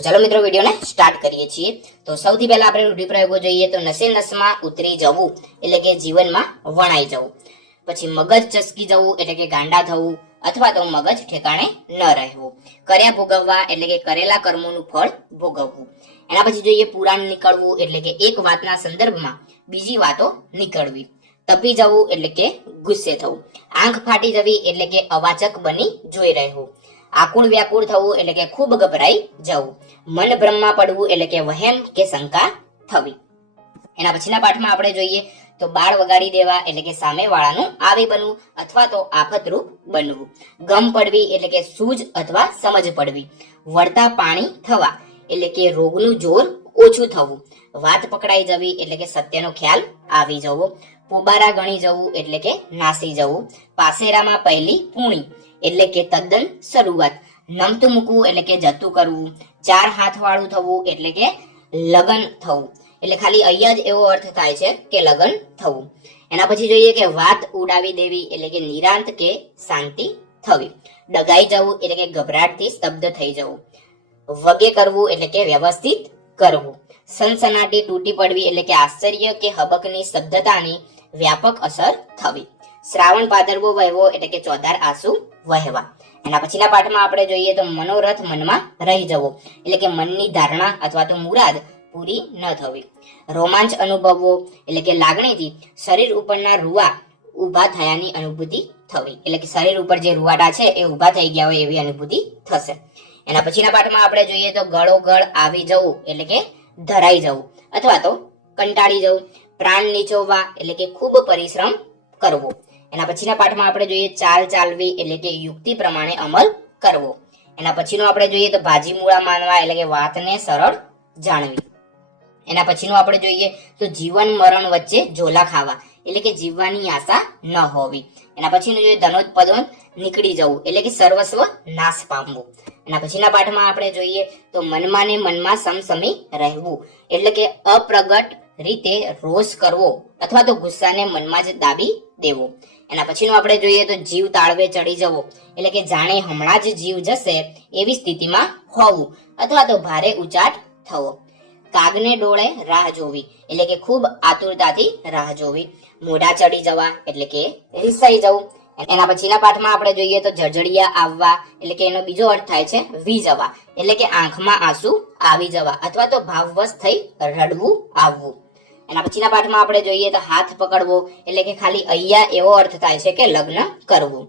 ચાલો મિત્રો વિડીયોને સ્ટાર્ટ કરીએ છીએ। તો સૌથી પહેલા આપણે રૂઢિપ્રયોગો જોઈએ તો નસે નસમાં ઉતરી જવું એટલે કે જીવનમાં વણાઈ જવું, પછી મગજ ચસકી જવું એટલે કે ગાંડા થવું અથવા તો મગજ ઠેકાણે ન રહેવું, કર્યા ભોગવવા એટલે કે કરેલા કર્મોનું ફળ ભોગવવું। એના પછી જોઈએ પુરાણ નીકળવું એટલે કે એક વાતના સંદર્ભમાં બીજી વાતો નીકળવી, તપી જવું એટલે કે ગુસ્સે થવું, આંખ ફાટી જવી એટલે કે અવાચક બની જોઈ રહેવું, આકુળ વ્યાકુળ થવું એટલે કે ખૂબ ગભરાઈ જવું, મન બ્રહ્મા પડવું એટલે કે વહેમ કે શંકા થવી। એના પછીના પાઠમાં આપણે જોઈએ તો બાળ વગાડી દેવા એટલે કે સામેવાળાનું આવી બનવું અથવા તો આફતરૂપ બનવું, ગમ પડવી એટલે કે સૂઝ અથવા સમજ પડવી, વળતા પાણી થવા એટલે કે રોગનું જોર ઓછું થવું, વાત પકડાઈ જવી એટલે કે સત્યનો ખ્યાલ આવી જવો, પોબારા ગણી જવું એટલે કે નાસી જવું, પાસેરામાં પહેલી પૂણી એટલે કે તદ્દન શરૂઆત, નમતું મૂકવું એટલે કે જતું કરવું, ચાર હાથ વાળું થવું એટલે કે લગન થવું, એટલે ખાલી અહીંયા જ એવો અર્થ થાય છે કે લગન થવું। એના પછી જોઈએ કે વાત ઉડાવી દેવી એટલે કે નિરાંત કે શાંતિ થવી, ડગાઈ જવું એટલે કે ગભરાટથી સ્તબ્ધ થઈ જવું, વગે કરવું એટલે કે વ્યવસ્થિત કરવું, સનસનાટી તૂટી પડવી એટલે કે આશ્ચર્ય કે હબકની સ્તબ્ધતાની વ્યાપક અસર થવી, શ્રાવણ ભાદરવો વહેવો એટલે કે ચોધાર આંસુ વહેવા। એના પછીના પાઠમાં આપણે જોઈએ તો મનોરથ મનમાં રહી જવો એટલે કે મનની ધારણા અથવા તો મુરાદ પૂરી ન થવી, રોમાંચ અનુભવવો એટલે કે લાગણીથી શરીર ઉપરના રૂવા ઊભા થયાની અનુભૂતિ થવી, એટલે કે શરીર ઉપર જે રૂવાટા છે એ ઊભા થઈ ગયા હોય એવી અનુભૂતિ થશે। એના પછીના પાઠમાં આપણે જોઈએ તો ગળો ગળ આવી જવું એટલે કે ધરાઈ જવું અથવા તો કંટાળી જવું, પ્રાણ નીચોવવા એટલે કે ખૂબ પરિશ્રમ કરવો। એના પછીના પાઠમાં આપણે જોઈએ ચાલ ચાલવી એટલે કે યુક્તિ પ્રમાણે અમલ કરવો। એના પછીનું આપણે જોઈએ તો ભાજી મૂળા માનવા એટલે કે વાતને સરળ જાણવી। એના પછીનું આપણે જોઈએ તો જીવન મરણ વચ્ચે ઝોલા ખાવા એટલે કે જીવવાની આશા ન હોવી। એના પછીનું જોઈએ ધનોત્પદન નીકળી જવું એટલે કે સર્વસ્વ નાશ પામવું। એના પછીના પાઠમાં આપણે જોઈએ તો મનમાં ને મનમાં સમસમી રહેવું એટલે કે અપ્રગટ રીતે રોષ કરવો અથવા તો ગુસ્સાને મનમાં જ દાબી દેવો। એના પછીનું આપણે જોઈએ તો જીવ તાળવે ચડી જવો એટલે કે જાણે હમણાં જ જીવ જશે એવી સ્થિતિમાં હોવું અથવા તો ભારે ઉચાટ થવો, કાગને ડોળે રાહ જોવી એટલે કે ખૂબ આતુરતાથી રાહ જોવી, મોઢા ચડી જવા એટલે કે રિસાઈ જવું। એના પછીના પાઠમાં આપણે જોઈએ તો જળજળિયા આવવા એટલે કે એનો બીજો અર્થ થાય છે વી જવા એટલે કે આંખમાં આંસુ આવી જવા અથવા તો ભાવવશ થઈ રડવું આવવું। એના પછીના પાઠમાં આપણે જોઈએ તો હાથ પકડવો એટલે કે ખાલી અહીંયા એવો અર્થ થાય છે કે લગ્ન કરવું।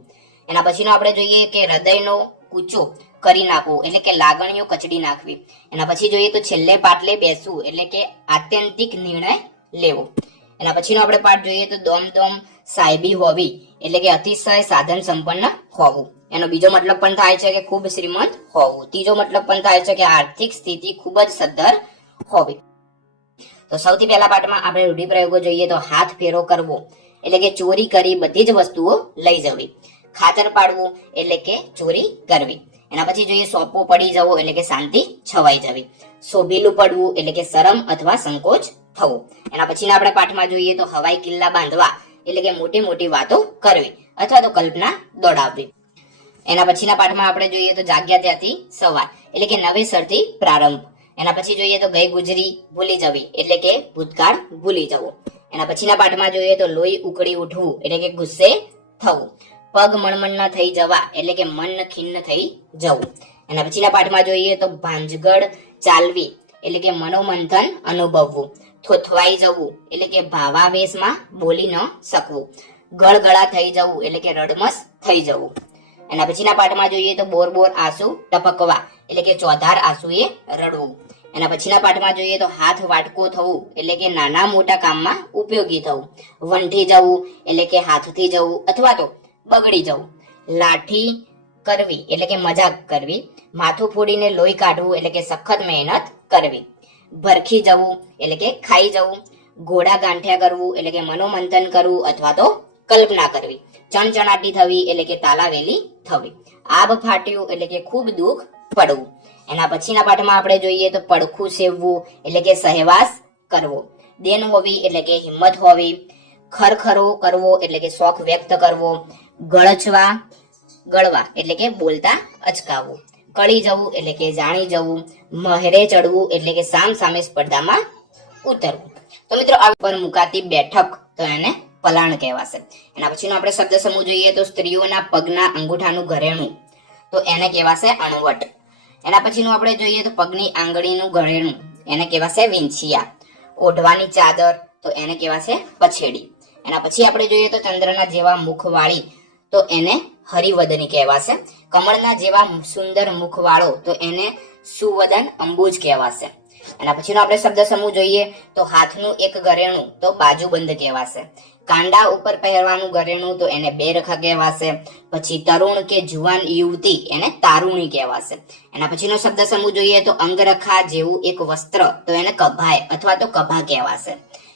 એના પછીનો આપણે જોઈએ કે હૃદયનો કૂચો કરી નાખવું એટલે કે લાગણીઓ કચડી નાખવી। એના પછી જોઈએ તો છેલ્લે પાટલે બેસવું એટલે કે આત્યંતિક નિર્ણય લેવો। એના પછીનો આપણે પાઠ જોઈએ તો દોમ દોમ સાહેબી હોવી એટલે કે અતિશય સાધન સંપન્ન હોવું, એનો બીજો મતલબ પણ થાય છે કે ખૂબ શ્રીમંત હોવું, ત્રીજો મતલબ પણ થાય છે કે આર્થિક સ્થિતિ ખૂબ જ સદ્ધર હોવી। તો સૌથી પહેલા પાઠમાં આપણે રૂઢિપ્રયોગો જોઈએ તો હાથ ફેરો કરવો એટલે કે ચોરી કરી બધી જ વસ્તુઓ લઈ જવી, ખાતર પાડવું એટલે કે ચોરી કરવી। એના પછી જોઈએ સોપો પડી જવો એટલે કે શાંતિ છવાઈ જવી, શોભીલું પડવું એટલે કે શરમ અથવા સંકોચ થવું। એના પછીના આપણે પાઠમાં જોઈએ તો હવાઈ કિલ્લા બાંધવા એટલે કે મોટી મોટી વાતો કરવી અથવા તો કલ્પના દોડાવવી। એના પછીના પાઠમાં આપણે જોઈએ તો જાગ્યા ત્યાંથી સવાર એટલે કે નવેસરથી પ્રારંભ। એના પછી જોઈએ તો ગઈ ગુજરી ભૂલી જવી એટલે કે ભૂતકાળ ભૂલી જવો। એના પછીના પાઠમાં જોઈએ તો લોહી ઉકળી ઉઠવું એટલે કે ગુસ્સે થવું, પગ મણમણના થઈ જવા એટલે કે મન ખિન્ન થઈ જવું। એના પછીના પાઠમાં જોઈએ તો ભાંજગડ ચાલવી એટલે કે મનોમંથન અનુભવવું, થોથવાઈ જવું એટલે કે ભાવાવેશમાં બોલી ન શકવું, ગળગળા થઈ જવું એટલે કે રડમસ થઈ જવું। એના પછીના પાઠમાં જોઈએ તો બોર બોર આંસુ ટપકવા એટલે કે ચોધાર આંસુએ રડવું। એના પછીના પાઠમાં જોઈએ તો હાથ વાટકો થવું એટલે કે નાના મોટા કામમાં ઉપયોગી થવું, વંઠી જવું એટલે કે હાથથી જવું અથવા તો બગડી જવું, લાઠી કરવી એટલે કે મજાક કરવી, માથું ફોડીને લોહી કાઢવું એટલે કે સખત મહેનત કરવી, ભરખી જવું એટલે કે ખાઈ જવું, ઘોડા ગાંઠ્યા કરવું એટલે કે મનોમંથન કરવું અથવા તો કલ્પના કરવી, ચણચણાટી થવી એટલે કે તાલાવેલી થવી, આબ ફાટ્યું એટલે કે ખૂબ દુઃખ પડવું। એના પછીના પાઠમાં આપણે જોઈએ તો પડખું સેવવું એટલે કે સહેવાસ કરવો, દેન હોવી એટલે કે હિંમત હોવી, ખરખરો કરવો એટલે કે શોખ વ્યક્ત કરવો, ગળવા એટલે કે બોલતા અચકાવવું, કળી જવું એટલે કે જાણી જવું, મહેરે ચડવું એટલે કે સામ સામે સ્પર્ધામાં ઉતરવું. તો મિત્રો આ પર મુકાતી બેઠક તો એને પલાણ કહેવાશે. એના પછીનો આપણે શબ્દ સમૂહ જોઈએ તો સ્ત્રીઓના પગના અંગૂઠાનું ઘરેણું તો એને કહેવાશે અણવટ. એના પછીનું આપણે જોઈએ તો પગની આંગળીનું ઘરેણું એને કહેવાશે વિંછિયા. ઓઢવાની ચાદર તો એને કહેવાશે પછેડી. એના પછી આપણે જોઈએ તો ચંદ્રના જેવા મુખવાળી તો એને હરિવદની કહેવાશે. કમળના જેવા સુંદર મુખવાળો તો એને સુવદન અંબુજ કહેવાશે. એના પછીનો આપણે શબ્દ સમૂહ જોઈએ તો હાથનું એક ઘરેણું તો બાજુબંધ કહેવાશે. કાંડા ઉપર પહેરવાનું ઘરેણું તો એને બેરખા કહેવાશે. પછી તરુણ કે જુવાન યુવતી એને તારુણી કહેવાશે. એના પછીનો શબ્દ સમૂહ જોઈએ તો અંગરખા જેવું એક વસ્ત્ર તો એને કભાય અથવા તો કભા કહેવાશે.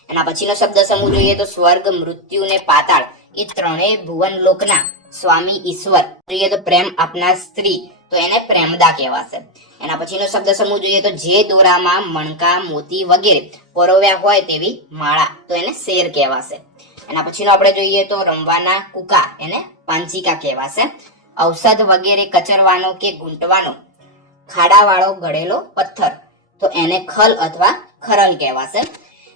એના પછીનો શબ્દ સમૂહ જોઈએ તો સ્વર્ગ, મૃત્યુ ને પાતાળ એ ત્રણેય ભુવન લોકના સ્વામી ઈશ્વર જોઈએ તો પ્રેમ આપનાર સ્ત્રી તો એને પ્રેમદા કહેવાશે. એના પછીનો શબ્દ સમૂહ જોઈએ તો જે દોરામાં મણકા, મોતી વગેરે પરોવ્યા હોય તેવી માળા તો એને શેર કહેવાશે. એના પછીનો આપણે જોઈએ તો રમવાના કુકા એને પાંચિકા કહેવાશે. ઔષધ વગેરે કચરવાનો કે ગૂંટવાનો ખાડાવાળો ઘડેલો પથ્થર તો એને ખલ અથવા ખરલ કહેવાશે.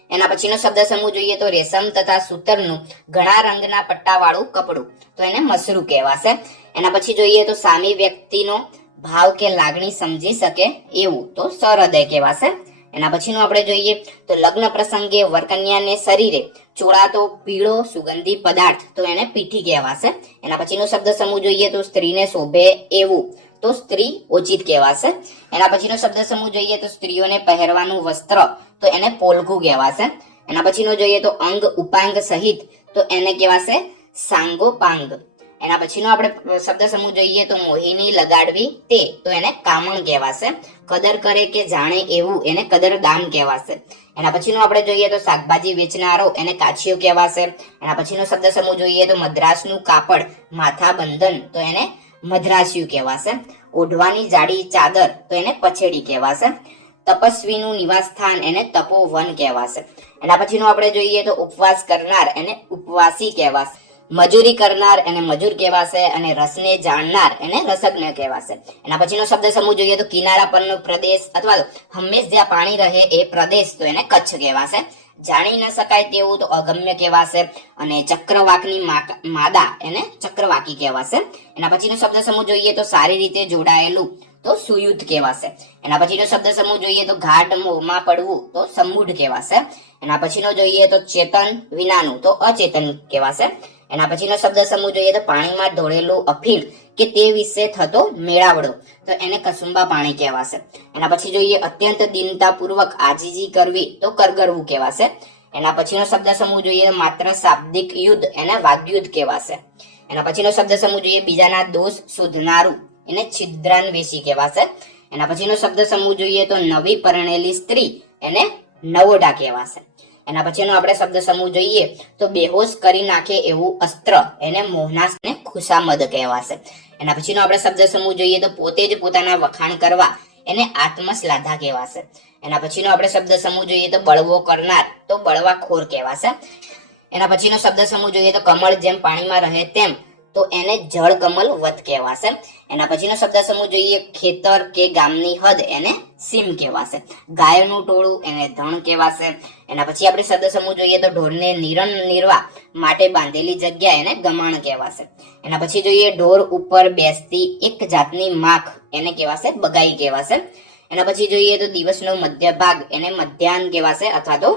એના પછીનો શબ્દ સમૂહ જોઈએ તો રેશમ તથા સૂતરનું ઘણા રંગના પટ્ટાવાળું કપડું તો એને મસરું કહેવાશે. એના પછી જોઈએ તો સામી વ્યક્તિનો ભાવ કે લાગણી સમજી શકે એવું તો સહૃદય કહેવાશે. એના પછીનું આપણે જોઈએ તો લગ્ન પ્રસંગે વરકન્યાને શરીરે ચોળાતો પીળો સુગંધી પદાર્થ તો એને પીઠી કહેવાશે. એના પછીનો શબ્દ સમૂહ જોઈએ તો સ્ત્રીને શોભે એવું તો સ્ત્રી ઉચિત કહેવાશે. એના પછીનો શબ્દ સમૂહ જોઈએ તો સ્ત્રીઓને પહેરવાનું વસ્ત્ર તો એને પોલકું કહેવાશે. એના પછીનો જોઈએ તો અંગ ઉપાંગ સહિત તો એને કહેવાશે સાંગોપાંગ. એના પછીનો આપણે શબ્દ સમૂહ જોઈએ તો મોહિની લગાડવી તે તો એને કામણ કહેવાશે. કદર કરે કે જાણે એવું એને કદરદાન કહેવાશે. એના પછીનો આપણે જોઈએ તો શાકભાજી વેચનારો એને કાછીઓ કહેવાશે. એના પછીનો શબ્દ સમૂહ જોઈએ તો મદ્રાસનું કાપડ માથા બંધન તો એને મદ્રાસિયું કહેવાશે. ઓઢવાની જાડી ચાદર તો એને પછેડી કહેવાશે. તપસ્વીનું નિવાસ સ્થાન એને તપોવન કહેવાશે. એના પછીનો આપણે જોઈએ તો ઉપવાસ કરનાર એને ઉપવાસી કહેવાશે. મજૂરી કરનાર એને મજૂર કહેવાશે. અને રસને જાણનાર એને રસજ્ઞ કહેવાશે. એના પછીનો શબ્દ સમૂહ જોઈએ તો કિનારા પરનો પ્રદેશ અથવા તો હંમેશ જ્યાં પાણી રહે એ પ્રદેશ તો એને કચ્છ કહેવાશે. જાણી ન શકાય તેવું તો અગમ્ય કહેવાશે. અને ચક્રવાકની માદા એને ચક્રવાકી કહેવાશે. એના પછીનો શબ્દ સમૂહ જોઈએ તો સારી રીતે જોડાયેલું તો સુયુદ્ધ કહેવાશે. એના પછીનો શબ્દ સમૂહ જોઈએ તો ઘાટ મોહમાં પડવું તો સમૂઢ કહેવાશે. એના પછીનો જોઈએ તો ચેતન વિનાનું તો અચેતન કહેવાશે. એના પછીનો શબ્દ સમૂહ જોઈએ તો પાણીમાં ઢોળેલું અફીણ કે તે વિશે થતો મેળાવડો તો એને કસુંબા પાણી કહેવાશે. એના પછી જોઈએ અત્યંત દીનતાપૂર્વક આજીજી કરવી તો કરગરવું કહેવાશે. એના પછીનો શબ્દ સમૂહ જોઈએ માત્ર શાબ્દિક યુદ્ધ એને વાગ્યુદ્ધ કહેવાશે. એના પછીનો શબ્દ સમૂહ જોઈએ બીજાના દોષ શોધનારું એને છિદ્રાન્વેષી કહેવાશે. એના પછીનો શબ્દ સમૂહ જોઈએ તો નવી પરણેલી સ્ત્રી એને નવોડા કહેવાશે. એના પછીનો આપણે શબ્દ સમૂહ જોઈએ તો બેહોશ કરી નાખે એવું અસ્ત્ર એને મોહનાસ ને ખુશામદ કહેવાશે. એના પછીનો આપણે શબ્દ સમૂહ જોઈએ તો પોતે જ પોતાના વખાણ કરવા એને આત્મશ્લાઘા કહેવાશે. એના પછીનો આપણે શબ્દ સમૂહ જોઈએ તો બળવો કરનાર તો બળવાખોર કહેવાશે. એના પછીનો શબ્દ સમૂહ જોઈએ તો કમળ જેમ પાણીમાં રહે તેમ તો એને જળ કમલ વત કહેવાશે. એના પછીનો શબ્દ સમૂહ જોઈએ ખેતર કે ગામની હદ એને સીમ કહેવાશે. ગાયનું ટોળું એને ધણ કહેવાશે. એના પછી આપણે શબ્દ સમૂહ જોઈએ તો ઢોરને નિરણ નિર્વા માટે બાંધેલી જગ્યા એને ગમાણ કહેવાશે. એના પછી જોઈએ ઢોર ઉપર બેસતી એક જાતની માખ એને કહેવાશે બગાઈ કહેવાશે. એના પછી જોઈએ તો દિવસનો મધ્ય ભાગ એને મધ્યાહન કહેવાશે અથવા તો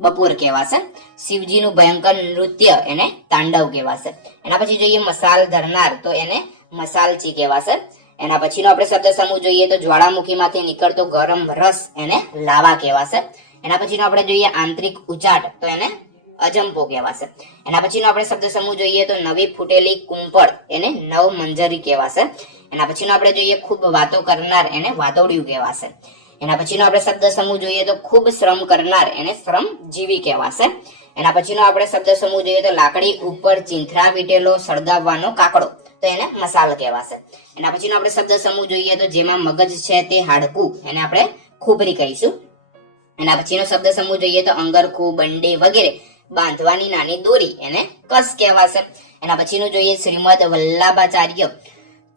બપોર કહેવાશે. શિવજીનું ભયંકર નૃત્ય એને તાંડવ કહેવાશે. એના પછી જોઈએ મસાલ ધરનાર તો એને મસાલચી કહેવાશે. એના પછીનો આપણે શબ્દ સમૂહ જોઈએ તો જ્વાળામુખીમાંથી નીકળતો ગરમ રસ એને લાવા કહેવાશે. એના પછીનો આપણે જોઈએ આંતરિક ઉચાટ તો એને અજંપો કહેવાશે. એના પછીનો આપણે શબ્દ સમૂહ જોઈએ તો નવી ફૂટેલી કુંપળ એને નવ મંજરી કહેવાશે. એના પછીનો આપણે જોઈએ ખૂબ વાતો કરનાર એને વાતોડિયું કહેવાશે. એના પછીનો આપણે શબ્દ સમૂહ જોઈએ તો ખૂબ શ્રમ કરનાર એને શ્રમ જીવી કહેવાશે. એના પછીનો આપણે શબ્દ સમૂહ જોઈએ તો લાકડી ઉપર ચીંથરા વીટેલો સળગાવવાનો કાકડો તો એને મસાલ કહેવાશે. એના પછીનો આપણે શબ્દ સમૂહ જોઈએ તો જેમાં મગજ છે તે હાડકું એને આપણે ખોપરી કહીશું. એના પછીનો શબ્દ સમૂહ જોઈએ તો અંગરખું, બંડી વગેરે બાંધવાની નાની દોરી એને કસ કહેવાશે. એના પછીનું જોઈએ શ્રીમદ વલ્લભાચાર્ય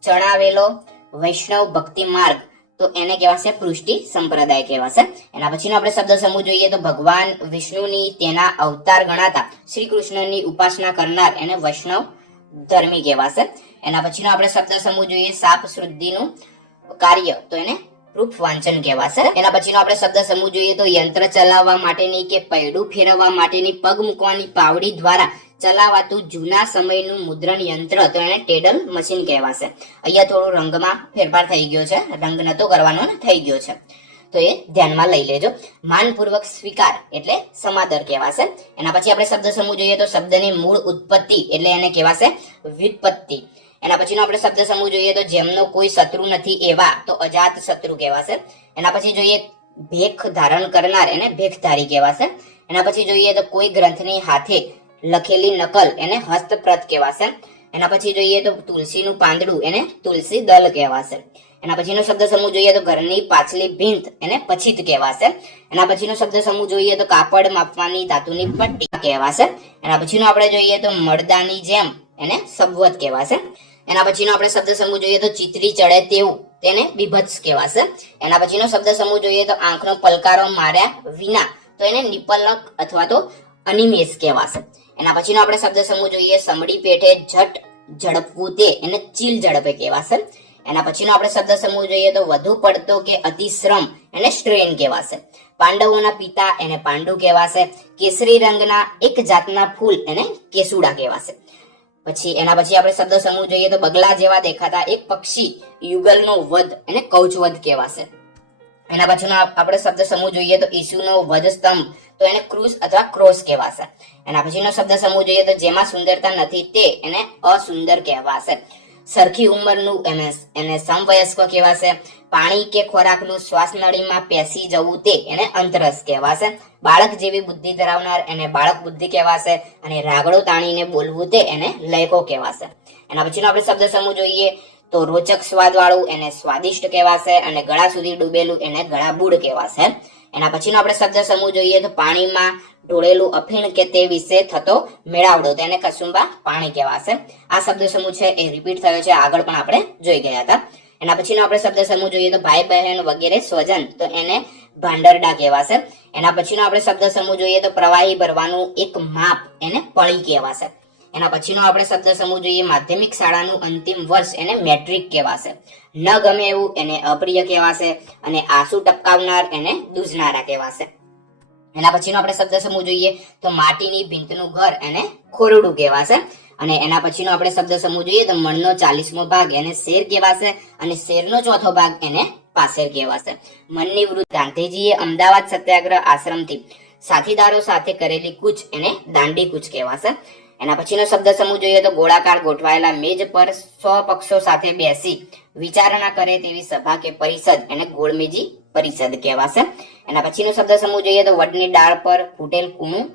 ચણાવેલો વૈષ્ણવ ભક્તિ માર્ગ, તો એને કહેવાશે પૃષ્ટિ સંપ્રદાય કહેવાશે. એના પછીનો આપણે શબ્દ સમૂહ જોઈએ તો ભગવાન વિષ્ણુની તેના અવતાર ગણાતા શ્રી કૃષ્ણની ઉપાસના કરનાર એને વૈષ્ણવ ધર્મી કહેવાશે. એના પછીનો આપણે શબ્દ સમૂહ જોઈએ સાપ શુદ્ધિનું કાર્ય, તો એને રૂપ વાંચન કહેવાશે. એના પછીનો આપણે શબ્દ સમૂહ જોઈએ તો યંત્ર ચલાવવા માટેની કે પૈડું ફેરવવા માટેની પગ મૂકવાની પાવડી દ્વારા ચલાવાતું જૂના સમયનું મુદ્રણ યંત્ર, તો એને ટેડલ મશીન કહેવાશે. અહીંયા થોડું રંગમાં ફેરફાર થઈ ગયો છે, રંગ નતો કરવાનો ને થઈ ગયો છે, તો એ ધ્યાનમાં લઈ લેજો. માનપૂર્વક સ્વીકાર એટલે સમાદર કહેવાશે. એના પછી આપણે શબ્દ સમૂહ જોઈએ તો શબ્દની મૂળ ઉત્પત્તિ એટલે એને કહેવાશે વ્યુત્પત્તિ. એના પછીનો આપણે શબ્દ સમૂહ જોઈએ તો જેમનો કોઈ શત્રુ નથી એવા, તો અજાત શત્રુ કહેવાશે. એના પછી જોઈએ ભેખ ધારણ કરનાર, એને ભેખધારી કહેવાશે. એના પછી જોઈએ તો કોઈ ગ્રંથની હાથે લખેલી નકલ એને હસ્તપ્રત કહેવાશે. એના પછી જોઈએ તો તુલસીનું પાંદડું એને તુલસી દલ કહેવાશે. એના પછીનો શબ્દ સમૂહ જોઈએ તો ઘરની પાછલી ભીંત એને પછીત કહેવાશે. એના પછીનો શબ્દ સમૂહ જોઈએ તો કાપડ માપવાની ધાતુની પટ્ટી કહેવાશે. એના પછીનો આપણે જોઈએ તો મળદાની જેમ એને સબવત કહેવાશે. એના પછીનો આપણે શબ્દ સમૂહ જોઈએ તો ચિત્રી ચડે તેવું, તેને વિભત્સ કહેવાશે. એના પછીનો શબ્દ સમૂહ જોઈએ તો આંખનો પલકારો માર્યા વિના, તો એને નિપલક અથવા તો અનિમેષ કહેવાશે. એના પછીનો આપણે શબ્દ સમૂહ જોઈએ સમડી પેઠે ઝટ ઝડપવું, તે એને ચીલ ઝડપે કહેવાશે. એના પછીનો આપણે શબ્દ સમૂહ જોઈએ તો વધુ પડતો કે અતિશ્રમ એને સ્ટ્રેન કહેવાશે. પાંડવોના પિતા એને પાંડુ કહેવાશે. કેસરી રંગના એક જાતના ફૂલ એને કેસુડા કહેવાશે. પછી એના પછી આપણે શબ્દ સમૂહ જોઈએ તો બગલા જેવા દેખાતા એક પક્ષી યુગલનો વધ એને કૌચવધ કહેવાશે. એના પછીનો આપણે શબ્દ સમૂહ જોઈએ તો ઈસુનો વધ સ્તંભ, તો એને ક્રુસ અથવા ક્રોસ કહેવાશે. એના પછીનો શબ્દ સમૂહ જોઈએ તો જેમાં સુંદરતા નથી તે એને અસુંદર કહેવાશે. સરખી ઉંમરનું એને સમવયસ્ક કહેવાશે. પાણી કે ખોરાકનું શ્વાસ નળીમાં પેસી જવું, તે એને અંતરસ કહેવાશે. બાળક જેવી બુદ્ધિ ધરાવનાર એને બાળક બુદ્ધિ કહેવાશે. અને રાગડો તાણીને બોલવું, તે એને લયકો કહેવાશે. એના પછીનો આપણે શબ્દ સમૂહ જોઈએ તો રોચક સ્વાદ વાળું એને સ્વાદિષ્ટ કહેવાશે. અને ગળા સુધી ડૂબેલું એને ગળાબૂડ કહેવાશે. એના પછીનો આપણે શબ્દ સમૂહ જોઈએ તો પાણીમાં ઢોળેલું અફીણ કે તે વિશે થતો મેળાવડો, તેને કસુંબા પાણી કહેવાશે. આ શબ્દ સમૂહ છે એ રિપીટ થયો છે, આગળ પણ આપણે જોઈ ગયા હતા. એના પછીનો આપણે શબ્દ સમૂહ જોઈએ તો ભાઈ બહેન વગેરે સ્વજન, તો એને ભાંડરડા કહેવાશે. એના પછીનો આપણે શબ્દ સમૂહ જોઈએ તો પ્રવાહી ભરવાનું એક માપ, એને પળી કહેવાશે. એના પછીનો આપણે શબ્દ સમૂહ જોઈએ માધ્યમિક શાળાનું અંતિમ વર્ષ, એને મેટ્રિક કહેવાશે. ન ગમે એવું એને અપ્રિય કહેવાશે. અને આંસુ ટપકાવનાર એને દૂધનારા કહેવાશે. એના પછીનો આપણે શબ્દ સમૂહ જોઈએ તો માટીની ભીંતનું ઘર એને ખોરડું કહેવાશે. અને એના પછીનો આપણે શબ્દ સમૂહ જોઈએ તો મણનો 40મો ભાગ એને શેર કહેવાશે. અને શેરનો ચોથો ભાગ એને પાસેર કહેવાશે. મનની વૃદ્ધ ગાંધીજીએ અમદાવાદ સત્યાગ્રહ આશ્રમથી સાથીદારો સાથે કરેલી કૂચ એને દાંડી કૂચ કહેવાશે. એના પછીનો શબ્દ સમૂહ જોઈએ તો ગોળાકાર ગોઠવાયેલા મેજ પર 100 પક્ષો સાથે બેસી વિચારણા કરે તેવી સભા કે પરિષદ, એને ગોળમેજી પરિષદ કહેવાશે. એના પછીનો શબ્દ સમૂહ જોઈએ તો વડની ડાળ પર ફૂટેલ કૂણું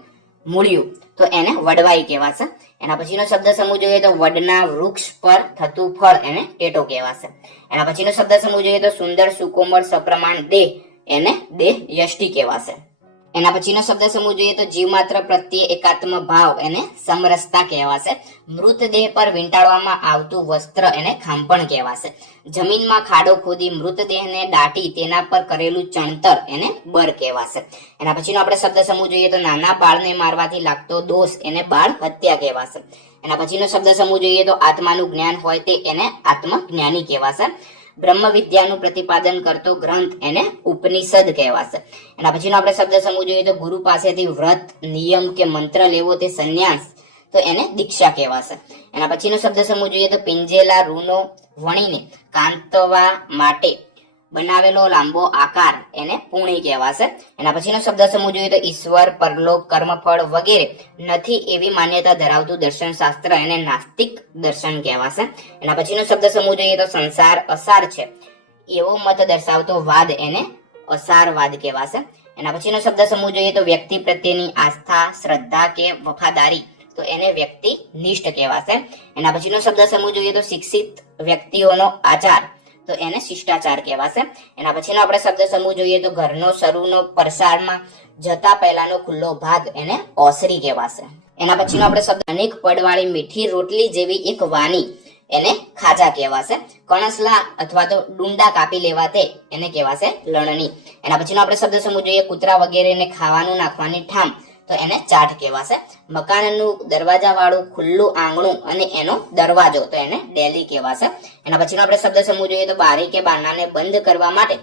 મૂળિયું, તો એને વડવાઈ કહેવાશે. એના પછીનો શબ્દ સમૂહ જોઈએ તો વડના વૃક્ષ પર થતું ફળ, એને ટેટો કહેવાશે. એના પછીનો શબ્દ સમૂહ જોઈએ તો સુંદર સુકોમળ સપ્રમાણ દેહ, એને દેહ યષ્ટિ કહેવાશે. એના પછીનો શબ્દ સમૂહ જોઈએ તો જીવ માત્ર પ્રત્યે એકાત્મ ભાવ, એને સમરસતા કહેવાશે. મૃતદેહ પર વીંટાળવામાં આવતું વસ્ત્ર, એને ખાંપણ કહેવાશે. જમીનમાં ખાડો ખોદી મૃતદેહને દાટી તેના પર કરેલું ચણતર, એને બર કહેવાશે. એના પછીનો આપણે શબ્દ સમૂહ જોઈએ તો નાના બાળને મારવાથી લાગતો દોષ, એને બાળ હત્યા કહેવાશે. એના પછીનો શબ્દ સમૂહ જોઈએ તો આત્માનું જ્ઞાન હોય તે એને આત્મજ્ઞાની કહેવાશે. બ્રહ્મ વિદ્યાનું પ્રતિપાદન કરતો ગ્રંથ, એને ઉપનિષદ કહેવાશે. એના પછીનો આપણે શબ્દ સમૂહ જોઈએ તો ગુરુ પાસેથી વ્રત નિયમ કે મંત્ર લેવો, તે સંન્યાસ, તો એને દીક્ષા કહેવાશે. એના પછીનો શબ્દ સમૂહ જોઈએ તો પિંજેલા રૂનો વણીને કાંતવા માટે બનાવેલો લાંબો આકાર, એને પૂણી કહેવાશે. એના પછીનો શબ્દ સમૂહ જોઈએ તો ઈશ્વર પરલોક કર્મફળ વગેરે નથી એવી માન્યતા ધરાવતું દર્શન શાસ્ત્ર, એને નાસ્તિક દર્શન કહેવાશે. એના પછીનો શબ્દ સમૂહ જોઈએ તો સંસાર અસાર છે એવો મત દર્શાવતો વાદ, એને અસારવાદ કહેવાશે. એના પછીનો શબ્દ સમૂહ જોઈએ તો વ્યક્તિ પ્રત્યેની આસ્થા શ્રદ્ધા કે વફાદારી, તો એને વ્યક્તિ નિષ્ઠ કહેવાશે. એના પછીનો શબ્દ સમૂહ જોઈએ તો શિક્ષિત વ્યક્તિઓનો આચાર, તો એને શિષ્ટાચાર કહેવાશે. એના પછીનો આપણે શબ્દ સમૂહ જોઈએ તો ઘરનો શરૂનો પરસાળમાં જતા પહેલાનો ખુલ્લો ભાગ, એને ઓસરી કહેવાશે. એના પછીનો આપણે શબ્દ અનેક પડવાળી મીઠી રોટલી જેવી એક વાની, એને ખાજા કહેવાશે. કણસલા અથવા તો ડુંડા કાપી લેવા તે એને કહેવાશે લણણી. એના પછીનો આપણે શબ્દ સમૂહ જોઈએ કૂતરા વગેરેને ખાવાનું નાખવાની ઠામ, તો એને ચાટ કહેવાશે. મકાનનું દરવાજા વાળું ખુલ્લું આંગણું અને એનો દરવાજો, તો એને ડેલી કહેવાશે. એના પછીનો આપણે શબ્દ સમૂહ જોઈએ તો બારી કે બારણાને બંધ કરવા માટે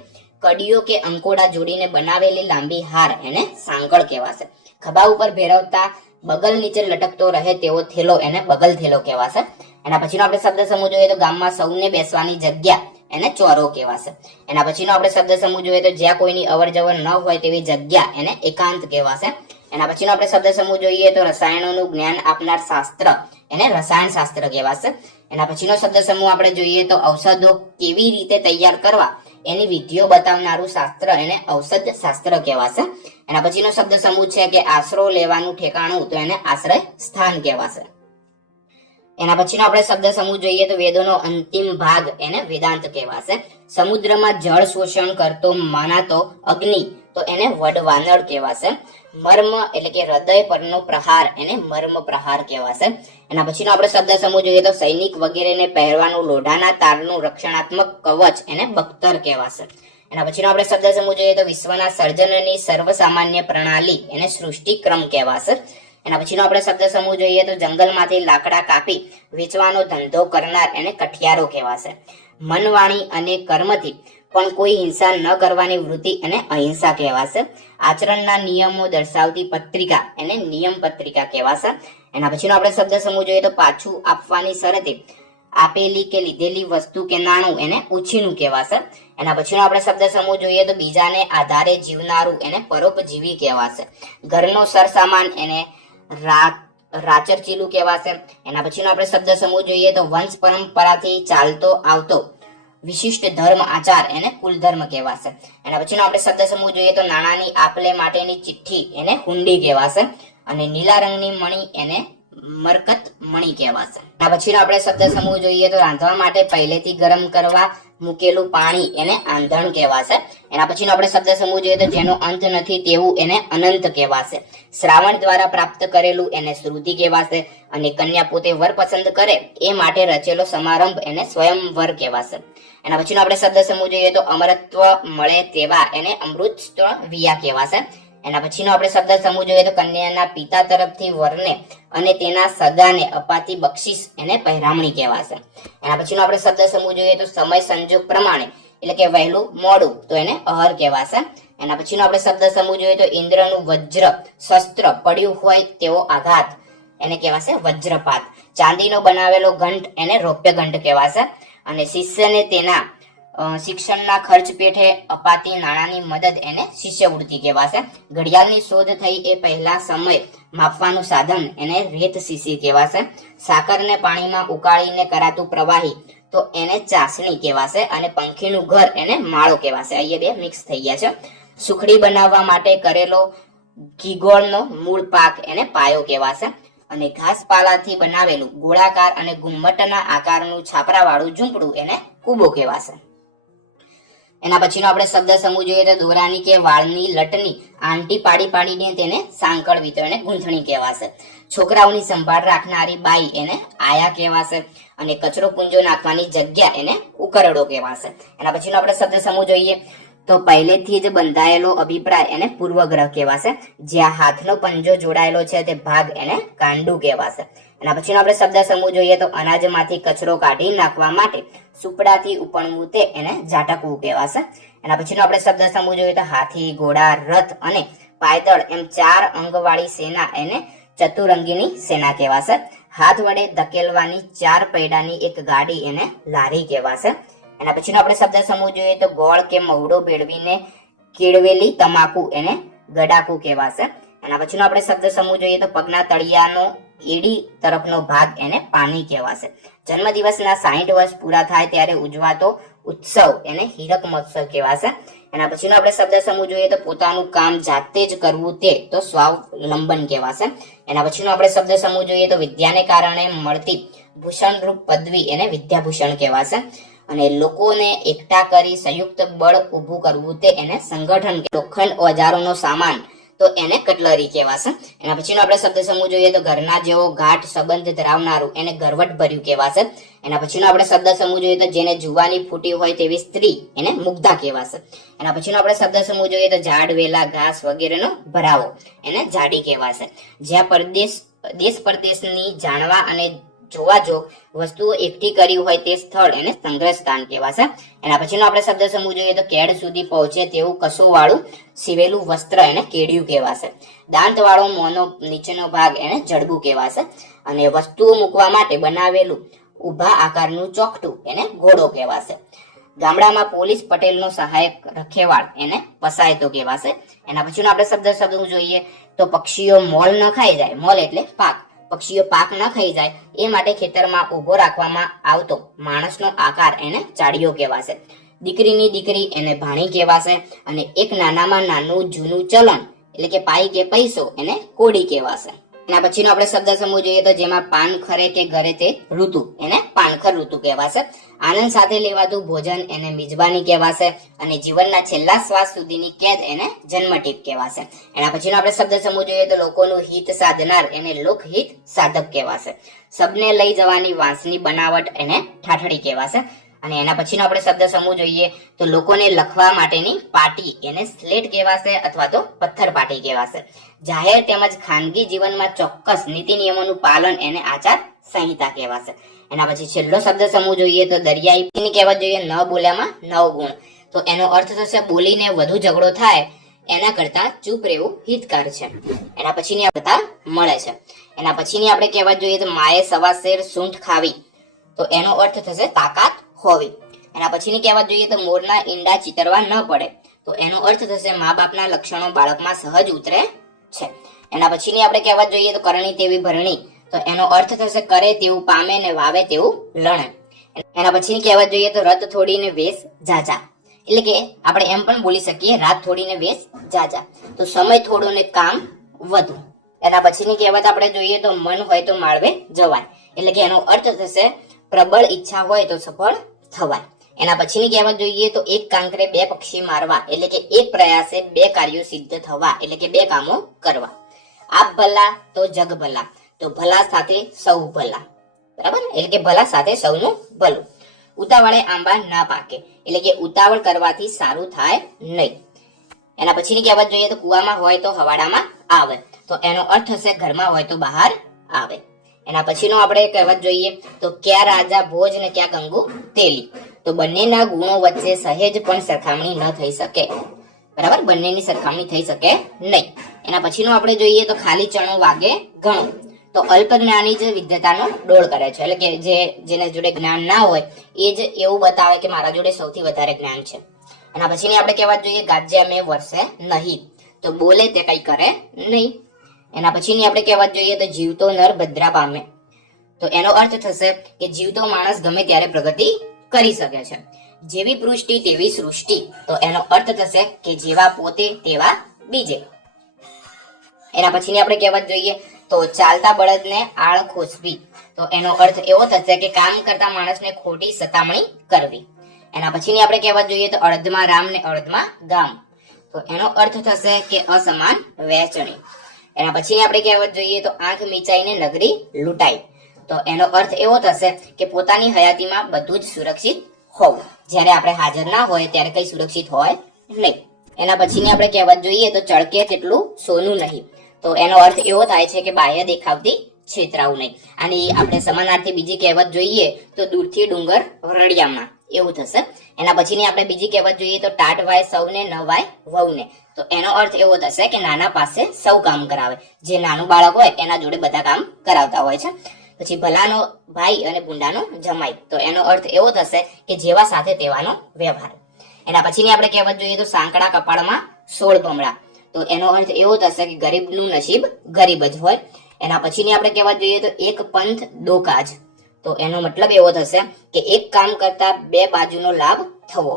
કડીઓ કે અંકોડા જોડીને બનાવેલી લાંબી હાર, એને સાંકળ કહેવાશે. ખભા ઉપર ભેરવતા બગલ નીચે લટકતો રહે તેવો થેલો, એને બગલ થેલો કહેવાશે. એના પછીનો આપણે શબ્દ સમૂહ જોઈએ તો ગામમાં સૌને બેસવાની જગ્યા, એને ચોરો કહેવાશે. એના પછીનો આપણે શબ્દ સમૂહ જોઈએ તો જ્યાં કોઈની અવર જવર ન હોય તેવી જગ્યા, એને એકાંત કહેવાશે. એના પછીનો આપણે શબ્દ સમૂહ જોઈએ તો રસાયણોનું જ્ઞાન આપનાર શાસ્ત્ર, એને રસાયણ શાસ્ત્ર કહેવાશે. એના પછીનો શબ્દ સમૂહ આપણે જોઈએ તો ઔષધો કેવી રીતે તૈયાર કરવા એની વિધિઓ બતાવનારું શાસ્ત્ર, એને ઔષધ શાસ્ત્ર કહેવાશે. એના પછીનો શબ્દ સમૂહ છે કે આશરો લેવાનું ઠેકાણું, તો એને આશ્રય સ્થાન કહેવાશે. એના પછીનો આપણે શબ્દ સમૂહ જોઈએ તો વેદોનો અંતિમ ભાગ, એને વેદાંત કહેવાશે. સમુદ્રમાં જળ શોષણ કરતો માનાતો અગ્નિ, તો એને વડવાનળ કહેવાશે. મર્મ એટલે કે હૃદય પરનો પ્રહાર, એને મર્મ પ્રહાર કહેવાશે. એના પછીનો આપણે શબ્દ સમૂહ જોઈએ તો સૈનિક વગેરેને પહેરવાનું લોઢાના તારનું રક્ષણાત્મક કવચ, એને બખ્તર કહેવાશે. એના પછીનો આપણે શબ્દ સમૂહ જોઈએ તો વિશ્વના સર્જનની સર્વસામાન્ય પ્રણાલી, એને સૃષ્ટિક્રમ કહેવાશે. એના પછીનો આપણે શબ્દ સમૂહ જોઈએ તો જંગલમાંથી લાકડા કાપી વેચવાનો ધંધો કરનાર, એને કઠિયારો કહેવાશે. મન, વાણી અને કર્મથી પણ કોઈ હિંસા ન કરવાની વૃત્તિ, એને અહિંસા કહેવાશે. આચરણના નિયમો દર્શાવતી પત્રિકા, એને નિયમ પત્રિકા કહેવાશે. એના પછીનો આપણે શબ્દ સમૂહ જોઈએ તો પાછું આપવાની શરતે આપેલી કે લીધેલી વસ્તુ કે નાણું, એને ઉછીનું કહેવાશે. એના પછીનો આપણે શબ્દ સમૂહ જોઈએ તો બીજાને આધારે જીવનારું, એને પરોપજીવી કહેવાશે. ઘરનો સરસામાન, એને રાચરચીલું કહેવાશે. એના પછીનો આપણે શબ્દ સમૂહ જોઈએ તો વંશ પરંપરાથી ચાલતો આવતો વિશિષ્ટ ધર્મ આચાર, એને કુલ ધર્મ કહેવાશે. એના પછીનો આપણે શબ્દ સમૂહ જોઈએ તો નાણાંની આપલે માટેની ચિઠ્ઠી, એને હુંડી કહેવાશે. અને નીલા રંગની મણી, એને મરકત મણી કહેવાશે. એના પછીનો આપણે શબ્દ સમૂહ જોઈએ તો રાંધવા માટે પહેલેથી ગરમ કરવા મૂકેલું પાણી, એને આંધણ કહેવાશે. એના પછીનો આપણે શબ્દ સમૂહ જોઈએ તો જેનો અંત નથી તેવું, એને અનંત કહેવાશે. શ્રાવણ દ્વારા પ્રાપ્ત કરેલું, એને શ્રુતિ કહેવાશે. અને કન્યા પોતે વર પસંદ કરે એ માટે રચેલો સમારંભ, એને સ્વયંવર કહેવાશે. એના પછીનો આપણે શબ્દ સમૂહ જોઈએ તો અમરત્વ મળે તેવા, એને અમૃત વિયા કહેવાશે. એના પછીનો આપણે શબ્દ સમૂહ જોઈએ તો કન્યાના પિતા તરફથી વરને અને તેના સગાને અપાતી બક્ષિસ, એને પહેરામણી કહેવાશે. એના પછીનો આપણે શબ્દ સમૂહ જોઈએ તો સમય સંજોગ પ્રમાણે, એટલે કે વહેલું મોડું, તો એને અહર કહેવાશે. એના પછીનો આપણે શબ્દ સમૂહ જોઈએ તો ઇન્દ્રનું વજ્ર શસ્ત્ર પડ્યું હોય તેવો આઘાત, એને કહેવાશે વજ્રપાત. ચાંદીનો બનાવેલો ઘંટ, એને રૌપ્ય ઘંટ કહેવાશે. અને શિષ્યને તેના શિક્ષણના ખર્ચ પેઠે અપાતી નાણાંની મદદ, એને શિષ્યવૃત્તિ કહેવાશે. ઘડિયાળની શોધ થઈ એ પહેલા સમય માપવાનું સાધન, એને રેત શીશી કહેવાશે. સાકરને પાણીમાં ઉકાળીને કરાતું પ્રવાહી, તો એને ચાસણી કહેવાશે. અને પંખીનું ઘર, એને માળો કહેવાશે. અહીંયા બે મિક્સ થઈ ગયા છે. સુખડી બનાવવા માટે કરેલો ઘીગોળનો મૂળ પાક, એને પાયો કહેવાશે. અને ઘાસપાલાથી બનાવેલું ગોળાકાર અને ગુમ્મટના આકારનું છાપરાવાળું ઝૂંપડું, એને કૂબો કહેવાશે. એના પછીનો આપણે શબ્દ સમૂહ જોઈએ તો દોરાની કે વાળની લટની આંટી પાડી પાડીને તેને સાંકળવી, તો એને ગૂંથણી કહેવાશે. છોકરાઓની સંભાળ રાખનારી બાઈ, એને આયા કહેવાશે. અને કચરો પૂંજો નાખવાની જગ્યા, એને ઉકરડો કહેવાશે. એના પછીનો આપણે શબ્દ સમૂહ જોઈએ તો પહેલેથી જ બંધાયેલો અભિપ્રાય, એને પૂર્વગ્રહ કહેવાશે. જ્યાં હાથનો પંજો જોડાયેલો છે તે ભાગ, એને કાંડું કહેવાશે. એના પછીનો આપણે શબ્દ સમૂહ જોઈએ તો અનાજમાંથી કચરો કાઢી નાખવા માટે સુપડાથી ઉપણવું, તે એને ઝાટકવું કહેવાશે. એના પછીનો આપણે શબ્દ સમૂહ જોઈએ તો હાથી, ઘોડા, રથ અને પાયદળ એમ 4 અંગવાળી સેના, એને ચતુરંગીની સેના કહેવાશે. હાથ વડે ધકેલવાની 4 પૈડાની એક ગાડી, એને લારી કહેવાશે. એના પછીનો આપણે શબ્દ સમૂહ જોઈએ તો ગોળ કે મવડો ભેળવીને કેળવેલી તમાકુ, એને ગડાકુ કહેવાશે. એના પછીનો આપણે શબ્દ સમૂહ જોઈએ તો પગના તળિયાનો એડી તરફનો ભાગ, એને પાની કહેવાશે. જન્મદિવસના 60 વર્ષ પૂરા થાય ત્યારે ઉજવાતો ઉત્સવ, એને હીરક મહોત્સવ કહેવાશે. એના પછીનો આપણે શબ્દ સમૂહ જોઈએ તો પોતાનું કામ જાતે જ કરવું, તે તો સ્વાવલંબન કહેવાશે. એના પછીનો આપણે શબ્દ સમૂહ જોઈએ તો વિદ્યાને કારણે મળતી ભૂષણરૂપ પદવી, એને વિદ્યાભૂષણ કહેવાશે. અને લોકોને એકઠા કરી સંયુક્ત બળ ઊભું કરવું, તે એને સંગઠન. લોખંડ ઓજારોનો સામાન, તો એને કટલરી કહેવાશે. એના પછીનો આપણે શબ્દ સમૂહ જોઈએ તો ઘરના જેવો ગાઢ સંબંધ ધરાવનારું એને ગરવટ ભર્યું કહેવાશે. એના પછીનો આપણે શબ્દ સમૂહ જોઈએ તો જેને જુવાની ફૂટી હોય તેવી સ્ત્રી એને મુગ્ધા કહેવાશે. એના પછીનો આપણે શબ્દ સમૂહ જોઈએ તો ઝાડ, વેલા, ઘાસ વગેરેનો ભરાવો એને જાડી કહેવાશે. જ્યાં દેશ પરદેશની જાણવા અને જોવા જો વસ્તુઓ એકઠી કરી હોય તે સ્થળ એને સંગ્રહ સ્થાન કહેવાશે. એના પછીનો આપણે શબ્દ સમૂહ જોઈએ તો કેડ સુધી પહોંચે તેવું કસો વાળું સીવેલું વસ્ત્ર એને કેડિયું કહેવાશે. દાંત વાળો મોંનો નીચેનો ભાગ એને જડબું કહેવાશે. અને વસ્તુઓ મૂકવા માટે બનાવેલું ઊભા આકારનું ચોકઠું એને ઘોડો કહેવાશે. ગામડામાં પોલીસ પટેલનો સહાયક રખેવાળ એને પસાયતો કહેવાશે. એના પછીનો આપણે શબ્દ જોઈએ તો પક્ષીઓ મોલ ન ખાઈ જાય, મોલ એટલે પાક, પક્ષીઓ પાક ન ખાઈ જાય એ માટે ખેતરમાં ઉભો રાખવામાં આવતો માણસનો આકાર એને ચાડિયો કહેવાશે. દીકરીની દીકરી એને ભાણી કહેવાશે. અને એક નાનામાં નાનું જૂનું ચલણ એટલે કે પાઈ કે પૈસો એને કોડી કહેવાશે. એના પછીનો આપણે શબ્દ સમૂહ જોઈએ તો જેમાં પાન ખરે કે ઘરે તે ઋતુ એને પાનખર ઋતુ કહેવાશે. આનંદ સાથે લેવાતું ભોજન એને મિજબાની કહેવાશે. અને જીવનના છેલ્લા શ્વાસ સુધીની કેદ એને જન્મટીપ કહેવાશે. એના પછીનો આપણે શબ્દ સમૂહ જોઈએ તો લોકોનું હિત સાધનાર એને લોકહિત સાધક કહેવાશે. સબને લઈ જવાની વાંસની બનાવટ એને ઠાઠડી કહેવાશે. અને એના પછીનો આપણે શબ્દ સમૂહ જોઈએ તો લોકોને લખવા માટેની પાટી એને સ્લેટ કહેવાશે અથવા તો પથ્થર પાટી કહેવાશે. જાહેર તેમજ ખાનગી જીવનમાં ચોક્કસ નીતિ નિયમોનું પાલન એને આચાર સંહિતા કહેવાશે. એના પછી છેલ્લો શબ્દ સમૂહ જોઈએ તો દરિયાઈ કહેવત જોઈએ ન બોલ્યામાં નવ ગુણ. તો એનો અર્થ થશે બોલીને વધુ ઝઘડો થાય એના કરતા ચૂપ રહેવું હિતકાર છે. એના પછીની આપણે મળે છે. એના પછીની આપણે કહેવત જોઈએ તો માએ સવા શેર સૂંઠ ખાવી, તો એનો અર્થ થશે તાકાત હોવી. એના પછીની કહેવત જોઈએ તો મોરના ઈંડા ચીતરવા ન પડે, તો એનો અર્થ થશે મા બાપના લક્ષણો બાળકમાં સહજ ઉતરે છે. એના પછીની આપણે કહેવત જોઈએ તો કરણી તેવી ભરણી, તો એનો અર્થ થશે કરે તેવું પામે ને વાવે તેવું લણે. એના પછીની કહેવત જોઈએ તો રત થોડીને વેશ જાજા, એટલે કે આપણે એમ પણ બોલી શકીએ રાત થોડીને વેશ જાજા, તો સમય થોડો ને કામ વધુ. એના પછીની કહેવત આપણે જોઈએ તો મન હોય તો માળવે જવાય, એટલે કે એનો અર્થ થશે પ્રબળ ઈચ્છા હોય તો સફળ થવાય. એના પછીની કહેવત જોઈએ તો એક કાંકરે બે પક્ષી મારવા, એટલે કે એક પ્રયાસે બે કાર્યો સિદ્ધ થવા, એટલે કે બે કામો કરવા. આપ ભલા તો જગ ભલા, તો ભલા સાથે સૌ ભલા, બરાબર, એટલે કે ભલા સાથે સૌનું ભલું. ઉતાવળે આંબા ના પાકે, એટલે કે ઉતાવળ કરવાથી સારું થાય નહીં. એના પછીની કહેવત જોઈએ તો કુવામાં હોય તો હવાડામાં આવે, તો એનો અર્થ થશે ઘરમાં હોય તો બહાર આવે. એના પછીનો આપણે કહેવત જોઈએ તો ક્યાં રાજા ભોજ ને ક્યાં ગંગુ તેલી, તો બંનેના ગુણો વચ્ચે સહેજ પણ સરખામણી ન થઈ શકે, બરાબર, બંનેની સરખામણી થઈ શકે નહીં. એના પછીનો આપણે જોઈએ તો ખાલી ચણો વાગે ઘણો, તો અલ્પ જ્ઞાની જ વિદ્યતાનો ડોળ કરે છે, એટલે કે જેને જોડે જ્ઞાન ના હોય એ જ એવું બતાવે કે મારા જોડે સૌથી વધારે જ્ઞાન છે. એના પછીની આપણે કહેવત જોઈએ ગાજ્યા મેં વર્ષે નહીં, તો બોલે તે કઈ કરે નહીં. એના પછીની આપણે કહેવત જોઈએ તો જીવતો નર ભદ્રા પામે, તો એનો અર્થ થશે કે જીવતો માણસ ગમે ત્યારે પ્રગતિ કરી શકે છે. જેવી પૃષ્ટિ તેવી સૃષ્ટિ, તો એનો અર્થ થશે કે જેવા પોતે તેવા બીજે. એના પછીની આપણે કહેવત જોઈએ તો ચાલતા બળદને આળ ખોસવી, તો એનો અર્થ એવો થશે કે કામ કરતા માણસને ખોટી સતામણી કરવી. એના પછીની આપણે કહેવત જોઈએ તો અડધમાં રામ ને અડધમાં ગામ, તો એનો અર્થ થશે કે અસમાન વહેંચણી. એના પછીની આપણે કહેવત જોઈએ તો આંખ મીચાઈને નગરી લૂંટાઈ, તો એનો અર્થ એવો થશે કે પોતાની હયાતીમાં બધું જ સુરક્ષિત હોવું, જ્યારે આપણે હાજર ના હોય ત્યારે કઈ સુરક્ષિત હોય નહીં. એના પછીની આપણે કહેવત જોઈએ તો ચળકે તેટલું સોનું નહીં, તો એનો અર્થ એવો થાય છે કે બાહ્ય દેખાવથી છેતરાવું નહીં. અને આપણે સમાનાર્થી બીજી કહેવત જોઈએ તો દૂરથી ડુંગર રળિયામણા, એવું થશે. એના પછીની આપણે બીજી કહેવત જોઈએ તો ટાટ વાય સૌને ન વાય વહુને, તો એનો અર્થ એવો થશે કે નાના પાસે સૌ કામ કરાવે, જે નાનું બાળક હોય એના જોડે બધા કામ કરાવતા હોય છે. પછી ભલાનો ભાઈ અને ભૂંડાનો જમાઈ, તો એનો અર્થ એવો થશે કે જેવા સાથે તેવાનો વ્યવહાર. એના પછીની આપણે કહેવત જોઈએ તો સાંકડા કપાળમાં 16 ભમરા, તો એનો અર્થ એવો થશે કે ગરીબનું નસીબ ગરીબ જ હોય. એના પછીની આપણે કહેવત જોઈએ તો એક પંથ દો કાજ, તો એનો મતલબ એવો થશે કે એક કામ કરતા બે બાજુનો લાભ થવો.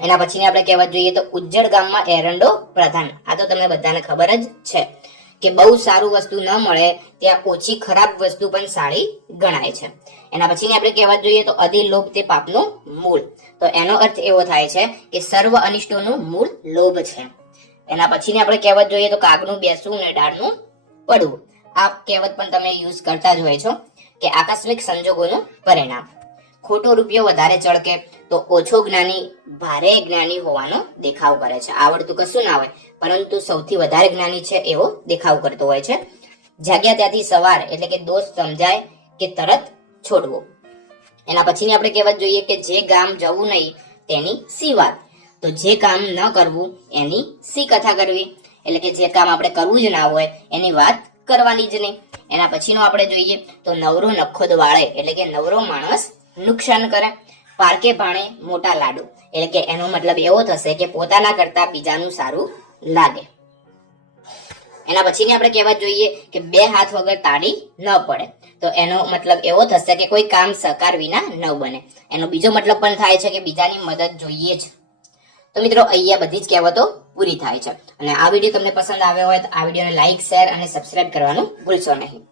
એના પછીની આપણે કહેવત જોઈએ તો ઉજ્જડ ગામમાં એરંડો પ્રધાન, આ તો તમને બધાને ખબર જ છે કે બહુ સારું વસ્તુ ન મળે ત્યાં ઓછી ખરાબ વસ્તુ પણ સારી ગણાય છે. એના પછીની આપણે કહેવત જોઈએ તો અધિ લોભ તે પાપનું મૂળ, તો એનો અર્થ એવો થાય છે કે સર્વ અનિષ્ટોનું મૂળ લોભ છે. એના પછીની આપણે કહેવત જોઈએ તો કાગનું બેસવું ને ડાળનું પડવું. આ કહેવત પણ તમે યુઝ કરતા જ હોય છો કે આકસ્મિક સંજોગોનું પરિણામ. ખોટો રૂપિયો વધારે ચળકે તો ઓછો જ્ઞાની ભારે જ્ઞાની હોવાનો દેખાવ કરે છે. આવડતું કશું ના હોય પરંતુ સૌથી વધારે જ્ઞાની છે એવો દેખાવ કરતો હોય છે. જાગ્યા ત્યાંથી સવાર એટલે કે દોસ્ત સમજાય કે તરત છોડવો. એના પછીની આપણે કહેવત જોઈએ કે જે ગામ જવું નહીં તેની સી વાત. તો જે કામ ન કરવું એની સી કથા કરવી. એટલે કે જે કામ આપણે કરવું જ ના હોય એની વાત કરવાની જ નહીં. એના પછીનો આપણે જોઈએ તો નવરો નખોદ વાળે એટલે કે નવરો માણસ નુકસાન કરે. પારકે ભાણે મોટા લાડુ એટલે કે એનો મતલબ એવો થશે કે પોતાના કરતા બીજાનું સારું લાગે. એના પછીની આપણે કહેવત જોઈએ કે બે હાથ વગર તાળી ન પડે. તો એનો મતલબ એવો થશે કે કોઈ કામ સહકાર વિના ન બને. એનો બીજો મતલબ પણ થાય છે કે બીજાની મદદ જોઈએ જ. તો મિત્રો અહીંયા બધી જ કહેવતો પૂરી થાય છે. અને આ વિડીયો તમને પસંદ આવ્યો હોય તો આ વિડીયોને લાઈક, શેર અને સબસ્ક્રાઇબ કરવાનું ભૂલશો નહીં.